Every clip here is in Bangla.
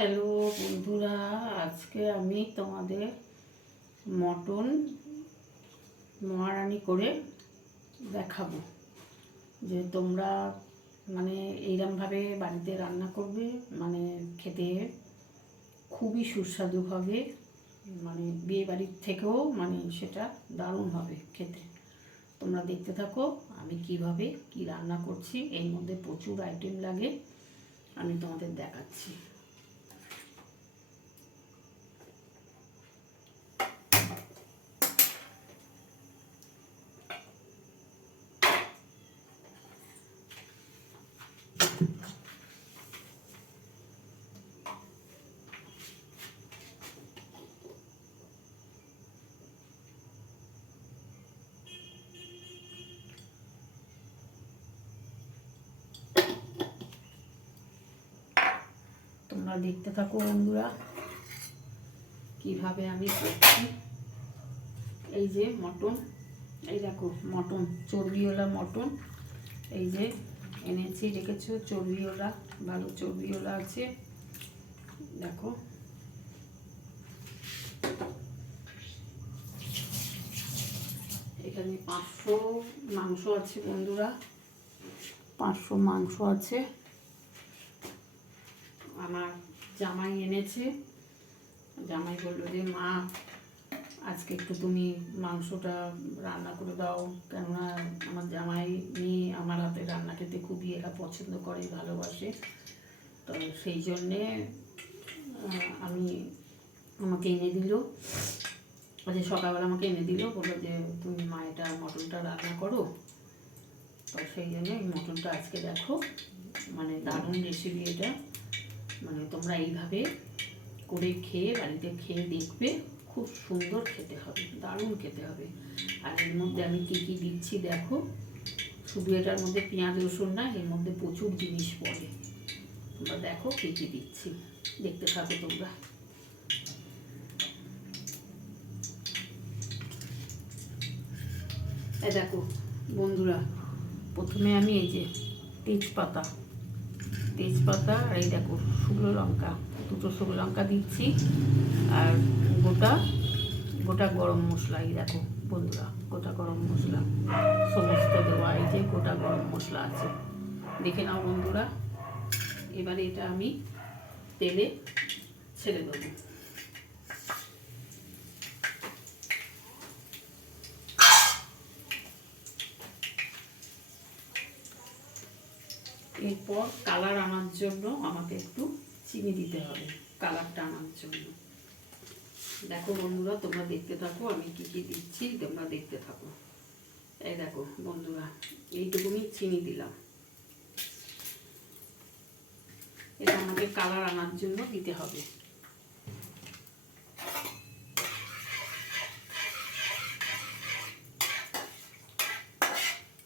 হ্যালো বন্ধুরা, আজকে আমি তোমাদের মটন মহারানি করে দেখাবো যে তোমরা এইরকমভাবে বাড়িতে রান্না করবে, খেতে খুবই সুস্বাদু হবে। বিয়ে বাড়ির থেকেও সেটা দারুণ হবে খেতে। তোমরা দেখতে থাকো আমি কিভাবে কি রান্না করছি। এর মধ্যে প্রচুর আইটেম লাগে, আমি তোমাদের দেখাচ্ছি। তোমরা দেখতে থাকো বন্ধুরা কিভাবে আমি করছি। এই যে মটন, এই দেখো মটন, চর্বিওয়ালা মটন, এই যে এনেছি, রেখেছো চর্বিওয়ালা, ভালো চর্বিওয়ালা আছে। দেখো এখানে 500 মাংস আছে বন্ধুরা, 500 মাংস আছে। আমার জামাই এনেছে, জামাই বললো যে মা আজকে একটু তুমি মাংসটা রান্না করে দাও, কেননা আমার জামাই মেয়ে আমার হাতে রান্না খেতে খুবই এরা পছন্দ করে, ভালোবাসে। তো সেই জন্যে আমাকে এনে দিল, যে সকালবেলা আমাকে এনে দিল, বললো যে তুমি মা এটা মটনটা রান্না করো। তো সেই জন্য এই মটনটা আজকে দেখো, দারুণ রেসিপি এটা। তোমরা এইভাবে করে খেয়ে বাড়িতে খেয়ে দেখবে, খুব সুন্দর খেতে হবে, দারুণ খেতে হবে। আর এর মধ্যে আমি কী কী দিচ্ছি দেখো, শুধু এটার মধ্যে পেঁয়াজ রসুন না, এর মধ্যে প্রচুর জিনিস পড়ে। তোমরা দেখো কী কী দিচ্ছি, দেখতে থাকো তোমরা। এই দেখো বন্ধুরা, প্রথমে আমি এই যে তেজপাতা আর এই দেখো শুকনো লঙ্কা, দুটো শুকনো লঙ্কা দিচ্ছি, আর গোটা গরম মশলা। এই দেখো বন্ধুরা, গোটা গরম মশলা সমস্ত দেওয়া, এই যে গোটা গরম মশলা আছে, দেখে নাও বন্ধুরা। এবারে এটা আমি তেলে ছেড়ে দেবো। এরপর কালার আনার জন্য আমাকে একটু চিনি দিতে হবে, কালারটা আনার জন্য। দেখো বন্ধুরা, তোমরা দেখতে থাকো আমি কি কি দিচ্ছি, তোমরা দেখতে থাকো। এই দেখো বন্ধুরা, এইটুকুনি চিনি দিলাম, এটা আমাকে কালার আনার জন্য দিতে হবে।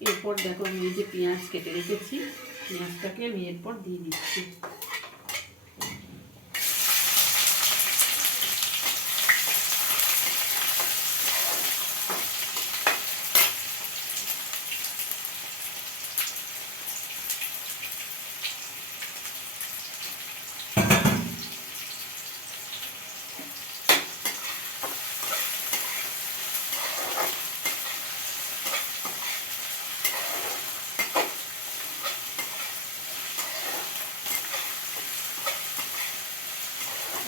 এরপর দেখো আমি এই যে পেঁয়াজ কেটে রেখেছি, পেঁয়াজটাকে আমি এরপর দিয়ে দিচ্ছি।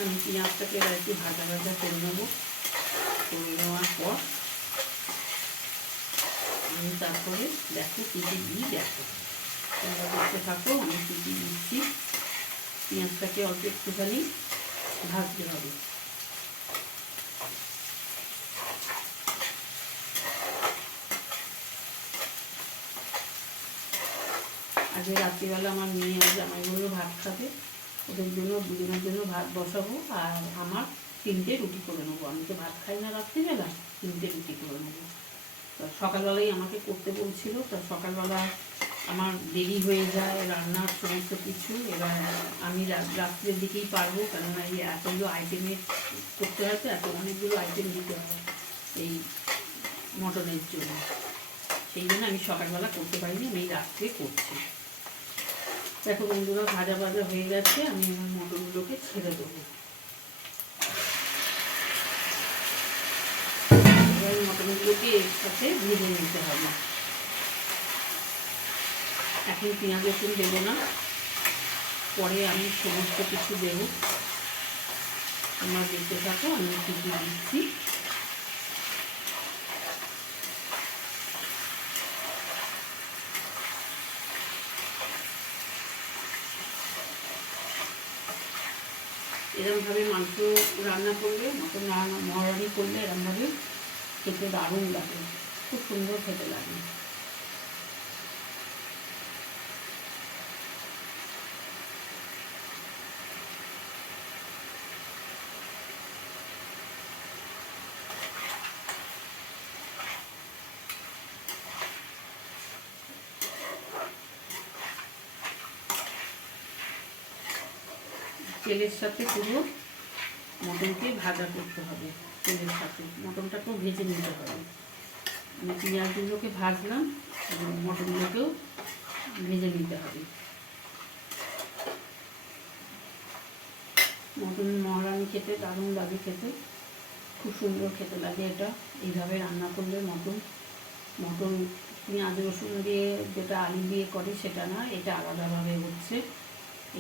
আমি পেঁয়াজটাকে একটু ভাজা করে নেবো। করে নেওয়ার পর আমি তারপরে দেখো কী কী দিই, দেখো তোমরা দেখতে থাকো আমি কী কী দিচ্ছি। পেঁয়াজটাকে অল্প একটুখানি ভাজতে হবে। আগে রাত্রিবেলা আমার মেয়ে আর জামাইগুলো ভাত খাবে, ওদের জন্য দুজনের জন্য ভাত বসাবো, আর আমার 3টে রুটি করে নেবো। আমি তো ভাত খাই না রাত্রিবেলা, 3টে রুটি করে নেবো। তো সকালবেলাই আমাকে করতে বলছিল, তো সকালবেলা আমার দেরি হয়ে যায় রান্নার সমস্ত কিছু। এবার আমি রাত্রের দিকেই পারবো, কেননা এই এতগুলো আইটেমের করতে হয়, তো অনেকগুলো আইটেম দিতে হয় এই মটনের জন্য। সেই জন্য আমি সকালবেলা করতে পারিনি, আমি রাত্রে করছি। দেখো বন্ধুরা, ভাজা ভাজা হয়ে গেছে। আমি আমার মটরগুলোকে ছেড়ে দেবো। এবার মটরগুলোকে এর সাথে ভেজে নিতে হবে। এখন পেঁয়াজ রসুন দেবো না, পরে আমি সমস্ত কিছু দেবো। তোমরা দেখতে থাকো আমি কী কী দিচ্ছি। এরকমভাবে মাংস রান্না করলে, মটন মহারানি করলে এরকমভাবে খেতে দারুণ লাগে, খুব সুন্দর খেতে লাগে। তেলের সাথে পুরো মটনকে ভাজা করতে হবে। তেলের সাথে মটনটাকেও ভেজে নিতে হবে। আমি পেঁয়াজগুলোকে ভাজলাম এবং মটনগুলোকেও ভেজে নিতে হবে। মটন মহারানি খেতে দারুণ লাগে, খেতে খুব সুন্দর খেতে লাগে। এটা এইভাবে রান্না করলে মটন পেঁয়াজ রসুন দিয়ে যেটা আলু দিয়ে করে সেটা না, এটা আলাদাভাবে হচ্ছে।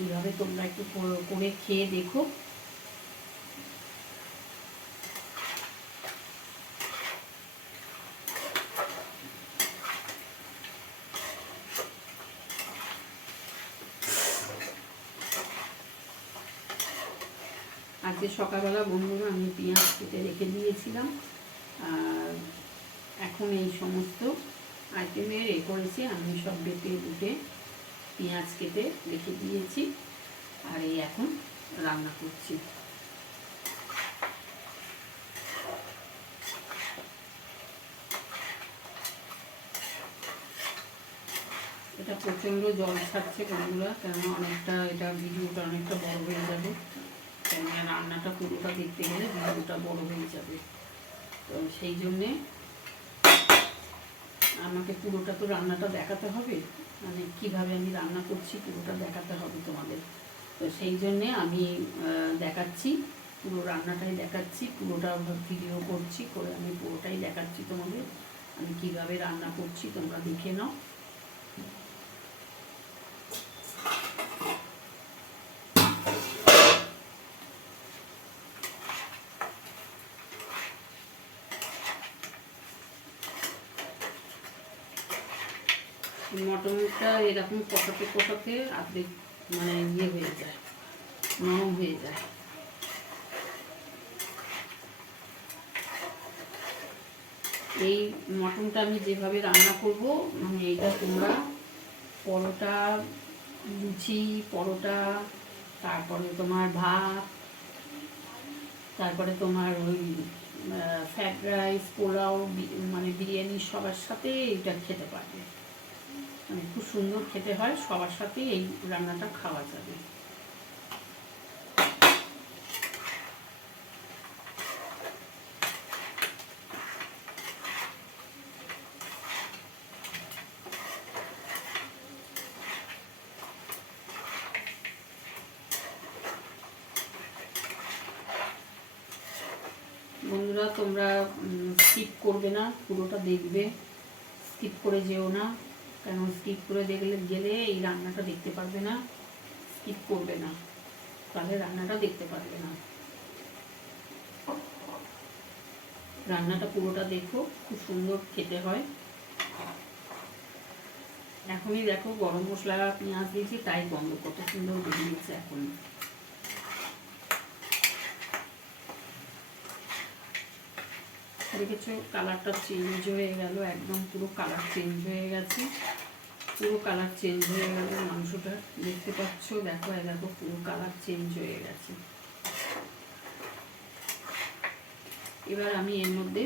এইভাবে তোমরা একটু করে খেয়ে দেখো। আজকে সকালবেলা বন্ধুরা আমি পেঁয়াজ কেটে রেখে দিয়েছিলাম, আর এখন এই সমস্ত আইটেমের করেছি। আমি সব বেটে বুটে পেঁয়াজ কেটে রেখে দিয়েছি, আর এই এখন রান্না করছি। এটা প্রচণ্ড জল ছাড়ছে বন্ধুরা, কেননা অনেকটা এটা ভিডিওটা অনেকটা বড় হয়ে যাবে। কেননা রান্নাটা পুরোটা দেখতে গেলে ভিডিওটা বড় হয়ে যাবে, তো সেই জন্যে আমাকে পুরোটা তো রান্নাটা দেখাতে হবে, মানে কীভাবে আমি রান্না করছি পুরোটা দেখাতে হবে তোমাদের। তো সেই জন্যে আমি দেখাচ্ছি, পুরো রান্নাটাই দেখাচ্ছি, পুরোটা ভিডিও করছি, করে আমি পুরোটাই দেখাচ্ছি তোমাদের আমি কীভাবে রান্না করছি, তোমরা দেখে নাও। মটনটা এরকম কষাতে কষাতে আর্ধেক মানে ইয়ে হয়ে যায়, নরম হয়ে যায়। এই মটনটা আমি যেভাবে রান্না করব, মানে এইটা তোমরা পরোটা, লুচি, পরোটা, তারপরে তোমার ভাত, তারপরে তোমার ওই ফ্রাইড রাইস, পোলাও, মানে বিরিয়ানি সবার সাথে এটা খেতে পারবে। মানে খুব সুন্দর খেতে হয়, সবার সাথে এই রান্নাটা খাওয়া যাবে। বন্ধুরা তোমরা স্কিপ করবে না, পুরোটা দেখবে, স্কিপ করে যেও না, কেন স্কিপ করে গেলে এই রান্নাটা দেখতে পারবে না। স্কিপ করবে না, তাহলে রান্নাটা দেখতে পারবে না। রান্নাটা পুরোটা দেখো, খুব সুন্দর খেতে হয়। এখনই দেখো গরম মশলা পেঁয়াজ দিয়েছি, তাই গন্ধ কত সুন্দর বেরিয়েছে। এখন দেখেছো কালারটা চেঞ্জ হয়ে গেল, একদম পুরো কালার চেঞ্জ হয়ে গেছে, পুরো কালার চেঞ্জ হয়ে গেল মাংসটা, দেখতে পাচ্ছ? দেখো দেখো পুরো কালার চেঞ্জ হয়ে গেছে। এবার আমি এর মধ্যে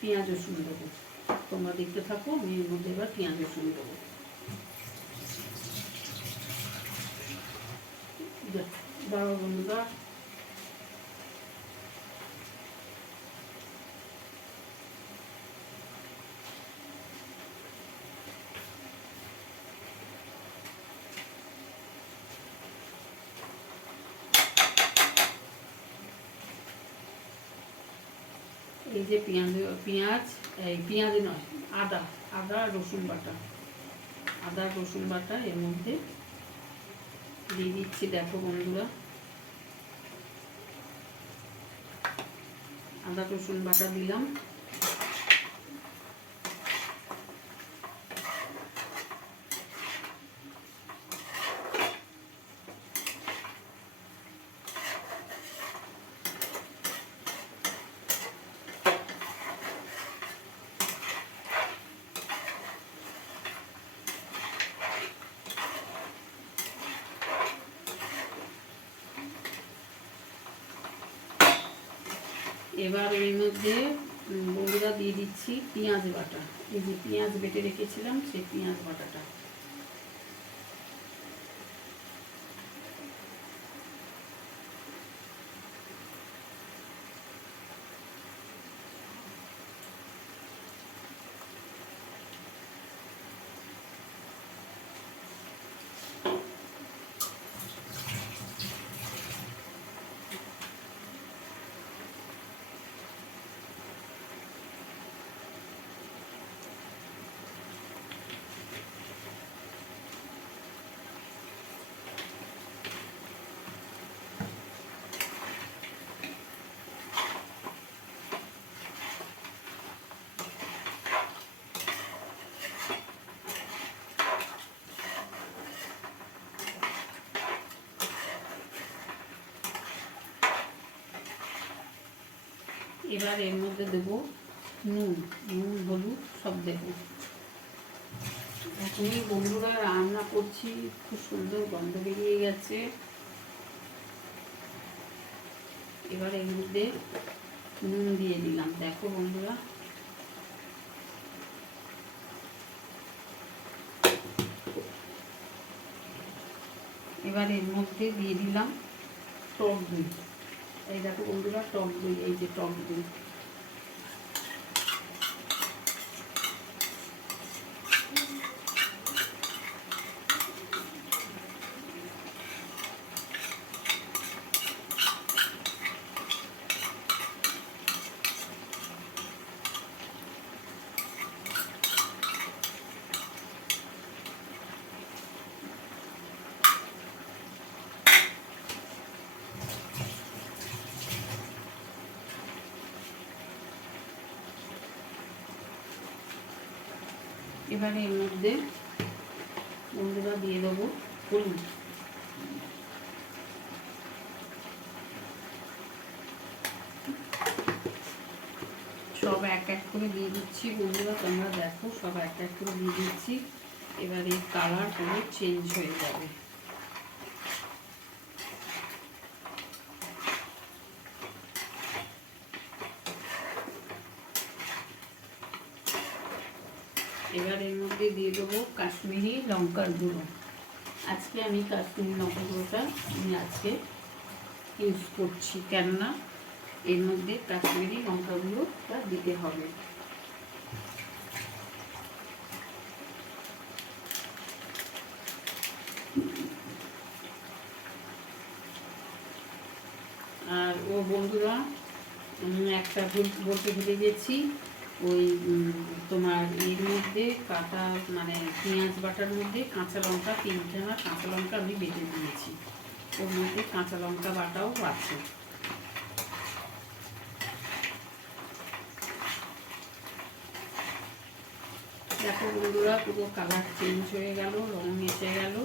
পেঁয়াজ রসুন দেবো, তোমরা দেখতে থাকো। আমি এর মধ্যে এবার পেঁয়াজ রসুন দেবো। দাঁড়াও বন্ধুরা, এই যে পেঁয়াজ, এই পেঁয়াজ নয়, আদা রসুন বাটা, আদা রসুন বাটা এর মধ্যে দিয়ে দিচ্ছি। দেখো বন্ধুরা, আদা রসুন বাটা দিলাম। এবার এর মধ্যে বন্ধুরা দিয়ে দিচ্ছি পেঁয়াজ বাটা। এই যে পেঁয়াজ বেটে রেখেছিলাম, সেই পেঁয়াজ বাটাটা। এবার এর মধ্যে দেবো নুন হলুদ সব দেবো। এখনই বন্ধুরা রান্না করছি, খুব সুন্দর গন্ধ বেরিয়ে গেছে। এবার এর মধ্যে নুন দিয়ে দিলাম। দেখো বন্ধুরা, এবার এর মধ্যে দিয়ে দিলাম টক দই। এই দেখো বন্ধুরা, টক দই, এই যে টক দই। এবারে এর মধ্যে বন্ধুরা দিয়ে দেবো হলুদ। সব এক এক করে দিয়ে দিচ্ছি বন্ধুরা, তোমরা দেখো সব এক এক করে দিয়ে দিচ্ছি। এবার এই কালার পুরো চেঞ্জ হয়ে যাবে। এবার এর মধ্যে দিয়ে দেবো কাশ্মীরি লঙ্কার গুঁড়ো। আজকে আমি কাশ্মীরি লঙ্কার গুঁড়োটা আজকে ইউজ করছি, কেননা এর মধ্যে কাশ্মীরি লঙ্কা গুঁড়োটা দিতে হবে। আর ও বন্ধুরা, একটা বলতে ভুলে গেছি, ওই তোমার এর মধ্যে কাটা মানে পেঁয়াজ বাটার মধ্যে কাঁচা লঙ্কা, 3টে কাঁচা লঙ্কা আমি বেটে দিয়েছি। ওর মধ্যে কাঁচা লঙ্কা বাটাও আছে। দেখো বন্ধুরা, পুরো কালার চেঞ্জ হয়ে গেল, রং এসে গেল।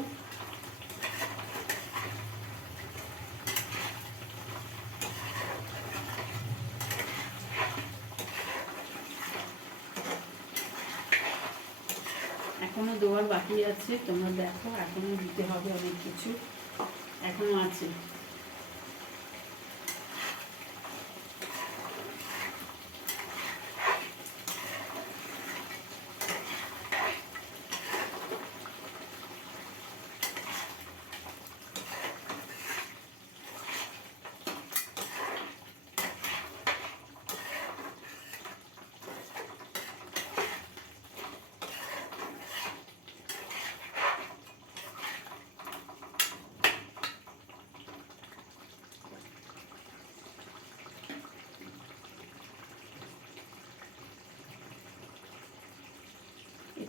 এখনো দেওয়ার বাকি আছে, তোমরা দেখো, এখনো দিতে হবে অনেক কিছু, এখনো আছে।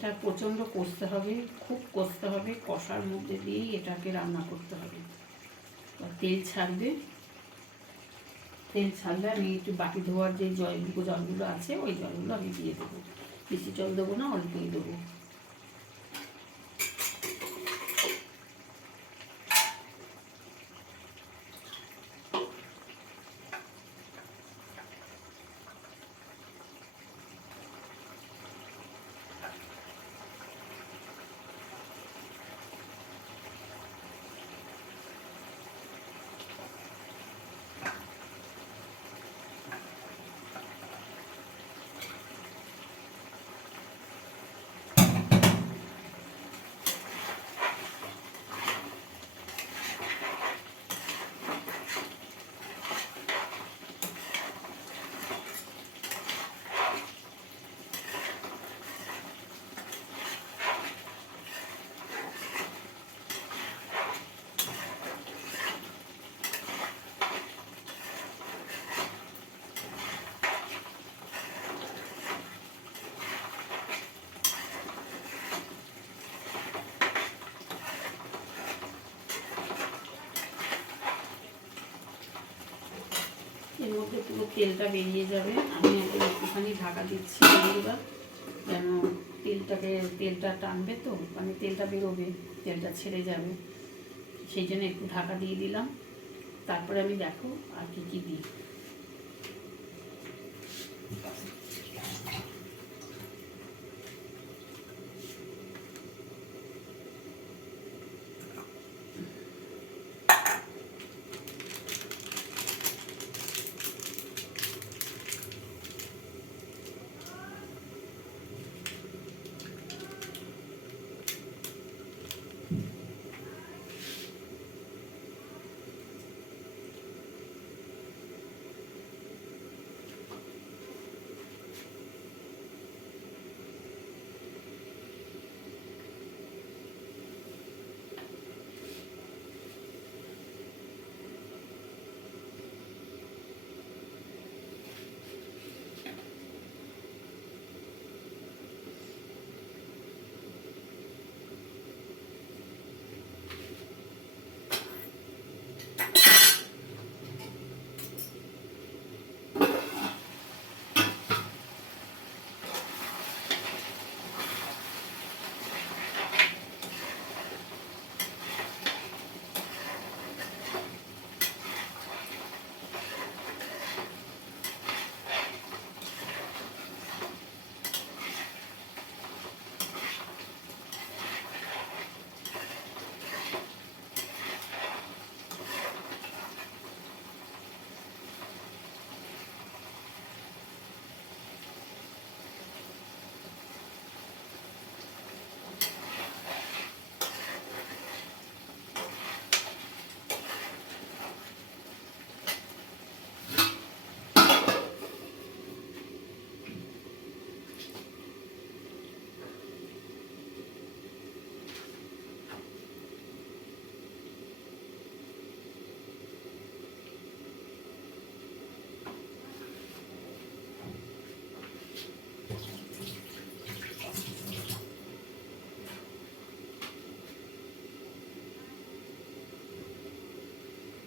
এটা প্রচণ্ড কষতে হবে, খুব কষতে হবে, কষার মধ্যে দিয়েই এটাকে রান্না করতে হবে। তেল ছাড়বে, তেল ছাড়লে আমি একটু বাটি ধোয়ার যে জলগুলো আছে ওই জলগুলো আমি দিয়ে দেবো। বেশি জল দেবো না, অল্পই দেবো। এর মধ্যে পুরো তেলটা বেরিয়ে যাবে। আমি এখন একটুখানি ঢাকা দিচ্ছি বন্ধুরা, যেন তেলটা টানবে, তো মানে তেলটা বেরোবে, তেলটা ছেড়ে যাবে, সেই জন্য একটু ঢাকা দিয়ে দিলাম। তারপরে আমি দেখো আর কি কি দিই।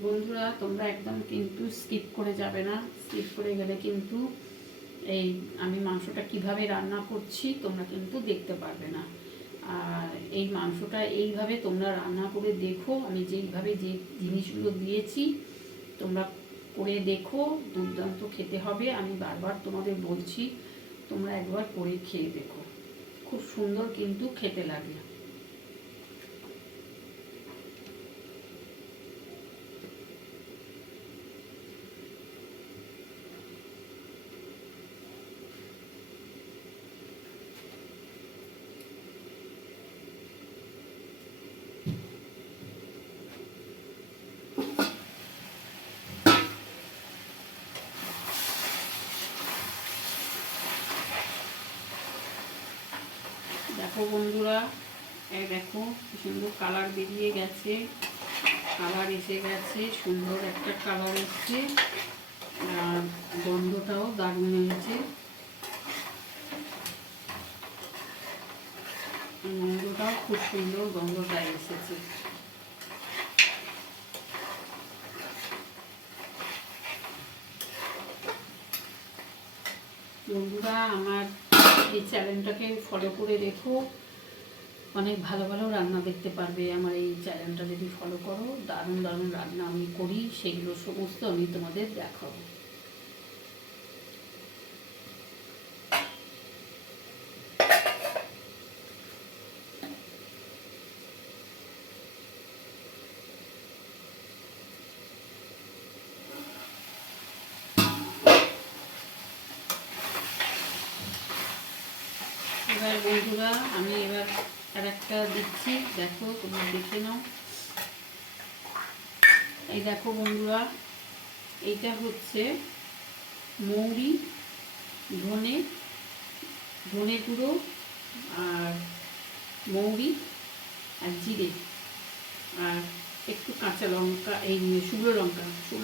বন্ধুরা তোমরা একদম কিন্তু স্কিপ করে যাবে না, স্কিপ করে গেলে কিন্তু এই আমি মাংসটা কিভাবে রান্না করছি তোমরা কিন্তু দেখতে পারবে না। আর এই মাংসটা এইভাবে তোমরা রান্না করে দেখো, আমি যেইভাবে যে জিনিসগুলো দিয়েছি তোমরা করে দেখো, দুর্দান্ত খেতে হবে। আমি বারবার তোমাদের বলছি, তোমরা একবার করে খেয়ে দেখো, খুব সুন্দর কিন্তু খেতে লাগে। দেখো বন্ধুরা, এই দেখো কি সুন্দর কালার বেরিয়ে গেছে, কালার এসে গেছে, সুন্দর একটা কালার এসছে, আর গন্ধটাও দারুণ হয়েছে। গন্ধটাও খুব সুন্দর গন্ধটা এসেছে। বন্ধুরা, আমার এই চ্যানেলটাকে ফলো করে রেখো, অনেক ভালো ভালো রান্না দেখতে পারবে। আমার এই চ্যানেলটা যদি ফলো করো, দারুণ দারুণ রান্না আমি করি, সেগুলো সমস্ত আমি তোমাদের দেখাবো। এবার বন্ধুরা, আমি এবার আর একটা দিচ্ছি, দেখো তোমরা দেখে নাও। এই দেখো বন্ধুরা, এইটা হচ্ছে মৌরি, ধনে গুঁড়ো আর মৌরি আর জিরে আর একটু কাঁচা লঙ্কা, এই শুকনো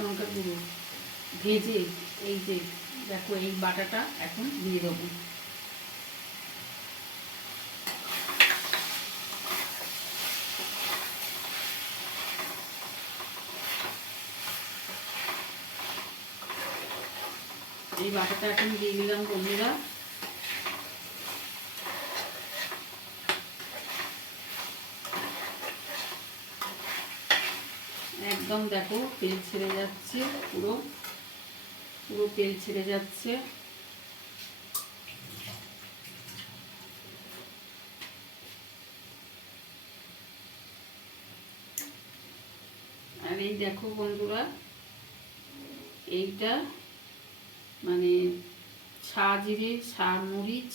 লঙ্কার গুঁড়ো ভেজে, এই যে দেখো এই বাটাটা এখন দিয়ে দেবো। এই বাটাটা এখন দিয়ে দিলাম বন্ধুরা। একদম দেখো তেল ছেড়ে যাচ্ছে, পুরো তেল ছেড়ে যাচ্ছে। আর এই দেখো বন্ধুরা, এইটা মানে জিরে মরিচ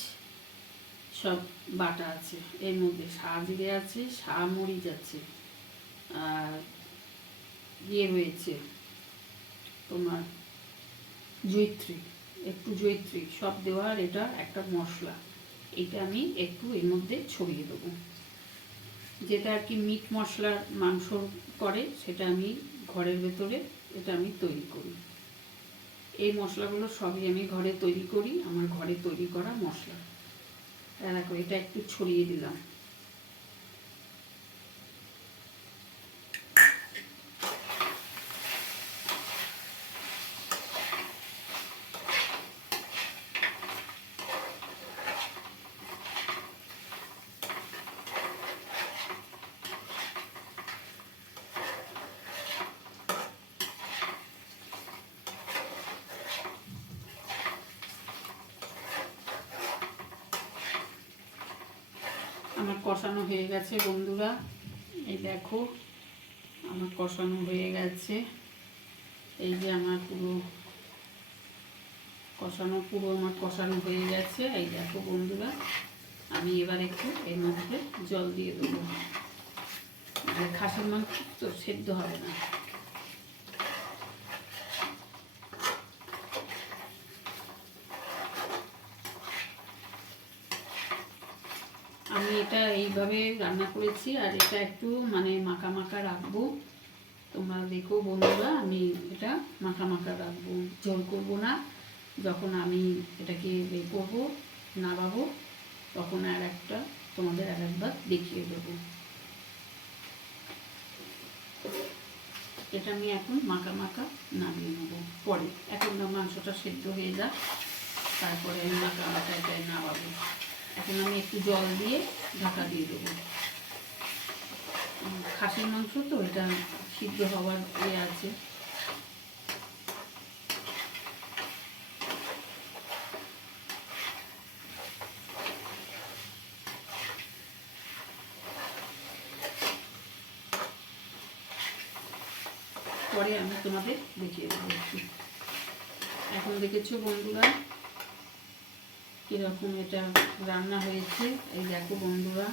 সব বাটা আছে এর মধ্যে। জিরে আছে, মরিচ আছে, আর ইয়ে রয়েছে তোমার জয়িত্রী সব দেওয়ার এটা একটা মশলা। এটা আমি একটু এর মধ্যে ছড়িয়ে দেবো, যেটা আর কি মিট মশলার মাংস করে, সেটা আমি ঘরের ভেতরে এটা আমি তৈরি করি। এই মশলাগুলো সবই আমি ঘরে তৈরি করি, আমার ঘরে তৈরি করা মশলা। দেখো এটা একটু ছড়িয়ে দিলাম। আমার কষানো হয়ে গেছে বন্ধুরা, এই দেখো আমার কষানো হয়ে গেছে। এই যে আমার পুরো কষানো হয়ে গেছে। এই দেখো বন্ধুরা, আমি এবার একটু এর মধ্যে জল দিয়ে দেবো। খাসির মাংস তো সেদ্ধ হবে না। আমি এটা এইভাবে রান্না করেছি, আর এটা একটু মানে মাখা মাখা রাখবো। তোমরা দেখো বন্ধুরা, আমি এটা মাখা মাখা রাখবো, ঝোল করবো না। যখন আমি এটাকে বের করবো, নামাবো, তখন তোমাদের একবার দেখিয়ে দেবো। এটা আমি এখন মাখা মাখা নামিয়ে নেবো পরে। এখন মাংসটা সেদ্ধ হয়ে যাক, তারপরে আমি মাখা মাখা এটাই নামাবো। এখন আমি একটু জল দিয়ে ঢাকা দিয়ে দেবো। খাসির মাংস তো এটা সিদ্ধ হওয়ার আছে। পরে আমি তোমাদের দেখিয়ে দেবো। এখন দেখেছো বন্ধুরা কিরকম এটা রান্না হয়েছে। এই দেখো বন্ধুরা,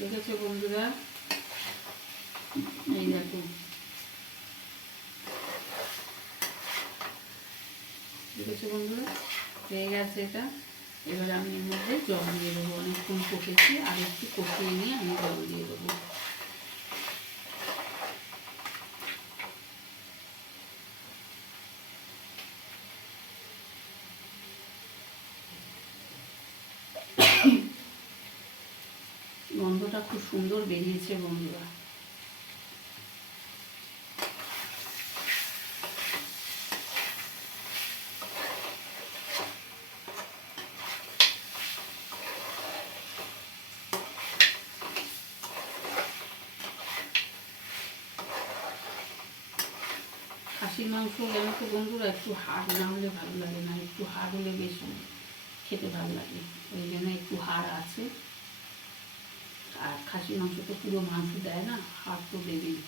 দেখেছো বন্ধুরা, এই দেখো বন্ধুরা হয়ে গেছে এটা। এবার আমি এর মধ্যে জল দিয়ে দেবো। অনেকক্ষণ কষেছি, আর একটু কষিয়ে নিয়ে আমি জল দিয়ে দেবো। গন্ধটা খুব সুন্দর বেরিয়েছে বন্ধুরা। খাসির মাংস যেন তো বন্ধুরা একটু হাড় না হলে ভালো লাগে না, একটু হাড় হলে বেশ খেতে ভালো লাগে, ওই জন্য একটু হাড় আছে। আর খাসির মাংস তো পুরো মাংস দেয় না, হাড় তো দেবেই।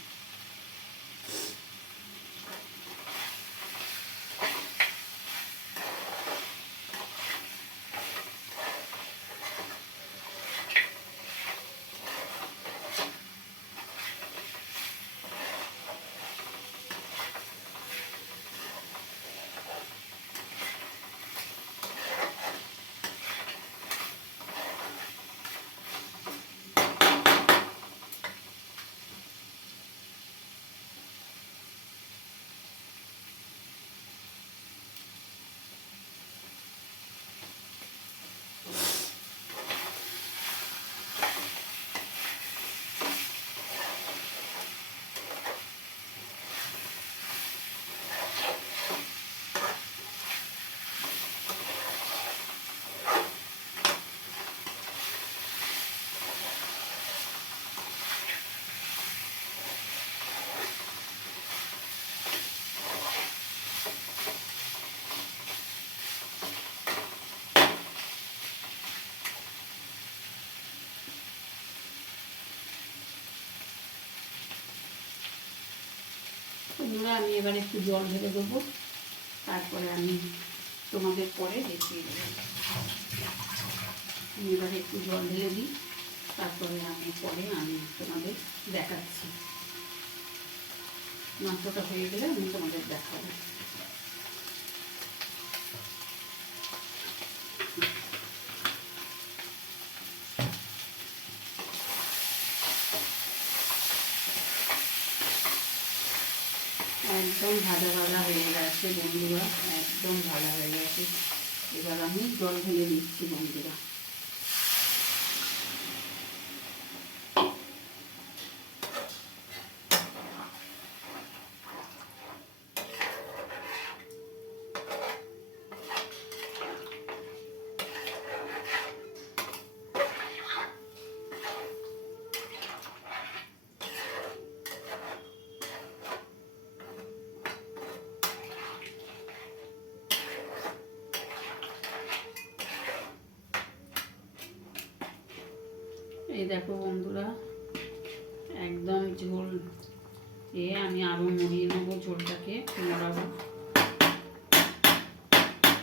বন্ধুরা আমি এবার একটু জল ঢেলে দেবো, তারপরে আমি তোমাদের পরে দেখিয়ে দেবো। আমি এবার একটু জল ঢেলে দিই, তারপরে আমি পরে আমি তোমাদের দেখাচ্ছি। মাংসটা হয়ে গেলে আমি তোমাদের দেখাবো। একদম ভাজা ভাজা হয়ে গেছে বন্ধুরা, একদম ভাজা হয়ে গেছে। এবার আমি জল ঢেলে দিচ্ছি বন্ধুরা। এই দেখো বন্ধুরা, একদম ঝোল আমি আরো মরিয়ে নেবো, ঝোলটাকে মরাবো।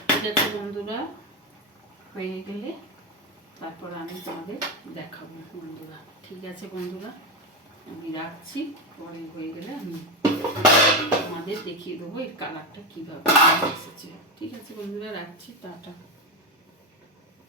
ঠিক আছে বন্ধুরা, হয়ে গেলে তারপর আমি তোমাদের দেখাবো বন্ধুরা। ঠিক আছে বন্ধুরা, আমি রাখছি, পরে হয়ে গেলে আমি তোমাদের দেখিয়ে দেবো এর কালারটা কীভাবে এসেছে। ঠিক আছে বন্ধুরা, রাখছি, টাটা।